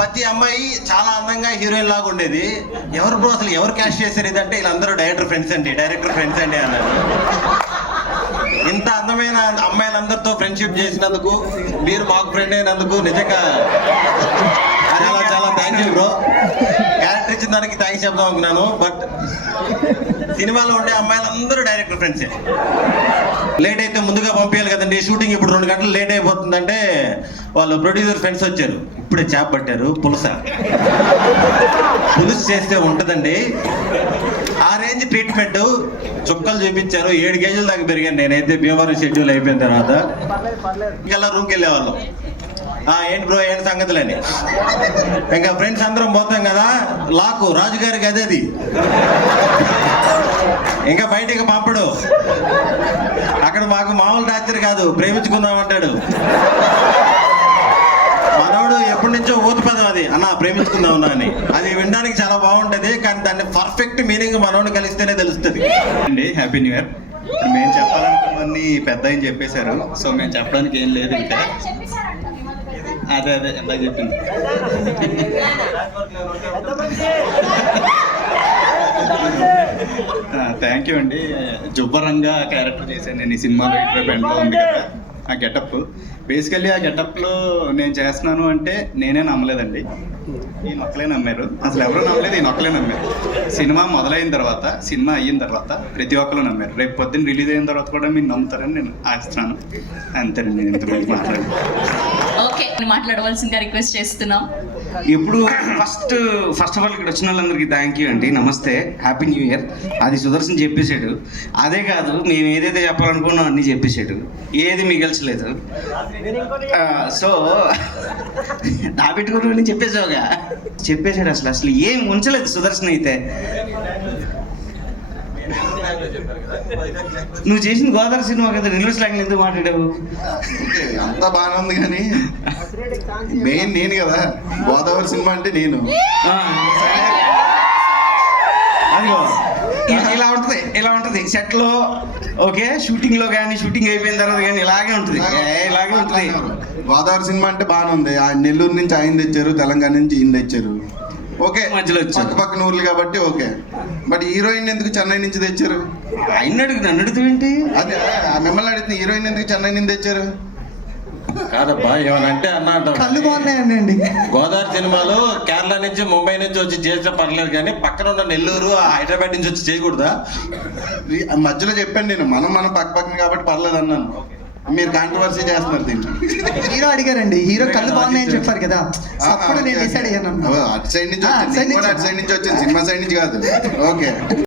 ప్రతి అమ్మాయి చాలా అందంగా హీరోయిన్ లాగా ఉండేది. ఎవరు బ్రో అసలు ఎవరు క్యాష్ చేశారు ఇదంటే వీళ్ళందరూ డైరెక్టర్ ఫ్రెండ్స్ అండి అన్నారు. ఇంత అందమైన అమ్మాయిలందరితో ఫ్రెండ్షిప్ చేసినందుకు, మీరు మాకు ఫ్రెండ్ అయినందుకు నిజంగా చాలా చాలా థ్యాంక్ యూ బ్రో. క్యారెక్టర్ ఇచ్చిన దానికి థ్యాంక్స్ చెప్దాం అనుకున్నాను. బట్ సినిమాలో ఉండే అమ్మాయిలందరూ డైరెక్టర్ ఫ్రెండ్సే. లేట్ అయితే ముందుగా పంపించాలి కదండి. షూటింగ్ ఇప్పుడు 2 గంటలు లేట్ అయిపోతుందంటే వాళ్ళు ప్రొడ్యూసర్ ఫ్రెండ్స్ వచ్చారు. ఇప్పుడే చేప పట్టారు, పులుసు చేస్తే ఉంటుందండి. ఆ రేంజ్ ట్రీట్మెంట్ చుక్కలు చూపించారు. 7 కేజీల దాకా పెరిగాను నేనైతే భీమవరం షెడ్యూల్ అయిపోయిన తర్వాత. ఇంకా రూమ్కి వెళ్ళేవాళ్ళం. ఏంటి బ్రో ఏంటి సంగతులని. ఇంకా ఫ్రెండ్స్ అందరం పోతాం కదా, లాకు రాజుగారికి అదేది ఇంకా బయటికి పంపడు. అక్కడ మాకు మామూలు టార్చర్ కాదు, ప్రేమించుకుందామంటాడు. మనోడు ఎప్పటి నుంచో ఊతుపదం అది, అన్న ప్రేమించుకుందాం అని. అది వినడానికి చాలా బాగుంటది, కానీ దాన్ని పర్ఫెక్ట్ మీనింగ్ మనోడు కలిస్తేనే తెలుస్తుంది అండి. Happy new year. మేము చెప్పాలనుకున్నవన్నీ పెద్ద అని చెప్పేశారు, సో మేము చెప్పడానికి ఏం లేదు ఇంకా. అదే ఎంత చెప్పింది. థ్యాంక్ యూ అండి. జుబ్బరంగా క్యారెక్టర్ చేశాను నేను ఈ సినిమాలో. ఇక్కడ బెండ్లో ఉంది కదా ఆ గెటప్. బేసికల్లీ ఆ గెటప్లో నేను చేస్తున్నాను అంటే నేనే నమ్మలేదండి. ఈ నొక్కలే నమ్మారు, అసలు ఎవరు నమ్మలేదు, ఈ నొక్కలే నమ్మారు. సినిమా మొదలైన తర్వాత, సినిమా అయిన తర్వాత ప్రతి ఒక్కరు నమ్మారు. రేపు పొద్దున్న రిలీజ్ అయిన తర్వాత కూడా మీరు నమ్ముతారని నేను ఆశిస్తున్నాను. అంతేనండి, నేను ఇంతమంది మాట్లాడవలసిందిగా రిక్వెస్ట్ చేస్తున్నాం. ఇప్పుడు ఫస్ట్ ఆఫ్ ఆల్ ఇక్కడ వచ్చిన వాళ్ళందరికీ థ్యాంక్ యూ అండి, నమస్తే, హ్యాపీ న్యూ ఇయర్. అది సుదర్శన్ చెప్పేశాడు. అదే కాదు, మేము ఏదైతే చెప్పాలనుకున్నాం అన్నీ చెప్పేశాడు, ఏది మిగల్చలేదు. సో నా పెట్టుకుని చెప్పేసావుగా, చెప్పేశాడు. అసలు ఏం ఉంచలేదు సుదర్శన్ అయితే. నువ్వు చేసిన గోదావరి సినిమా కదా, రిలీజ్ లాంగ్ ఎందుకు మాట్లాడావు? అంతా బాగానే ఉంది కానీ మెయిన్ నేను కదా, గోదావరి సినిమా అంటే నేను. అదిగో ఇలా ఉంటుంది సెట్లో. ఓకే, షూటింగ్లో కానీ, షూటింగ్ అయిపోయిన తర్వాత కానీ ఇలాగే ఉంటుంది. గోదావరి సినిమా అంటే బాగానే ఉంది. నెల్లూరు నుంచి ఆయన తెచ్చారు, తెలంగాణ నుంచి ఈయన తెచ్చారు. ఓకే, మధ్యలో పక్కన ఊర్లు కాబట్టి ఓకే. బట్ హీరోయిన్ ఎందుకు చెన్నై నుంచి తెచ్చారు? ఆయన నన్ను అడుగుతావేంటి? అదే మిమ్మల్ని అడుగుతుంది, హీరోయిన్ ఎందుకు చెన్నై నుంచి తెచ్చారు? కాదబ్బా, ఏమనంటే అన్న కళ్ళు బాగున్నాయండి. గోదావరి సినిమాలో కేరళ నుంచి, ముంబై నుంచి వచ్చి చేస్తే పర్లేదు, కానీ పక్కన ఉన్న నెల్లూరు, హైదరాబాద్ నుంచి వచ్చి చేయకూడదా? మధ్యలో చెప్పాను నేను, మనం పక్కన కాబట్టి పర్లేదు అన్నాను. మీరు కాంట్రవర్సీ చేస్తున్నారు దీన్ని. హీరో అడిగారండి, హీరో కళ్ళు బాగున్నాయని చెప్పారు కదా, అప్పుడు నేను డిసైడ్ అయ్యాను. అటు సైడ్ నుంచి వచ్చింది, సినిమా సైడ్ నుంచి కాదు. ఓకే.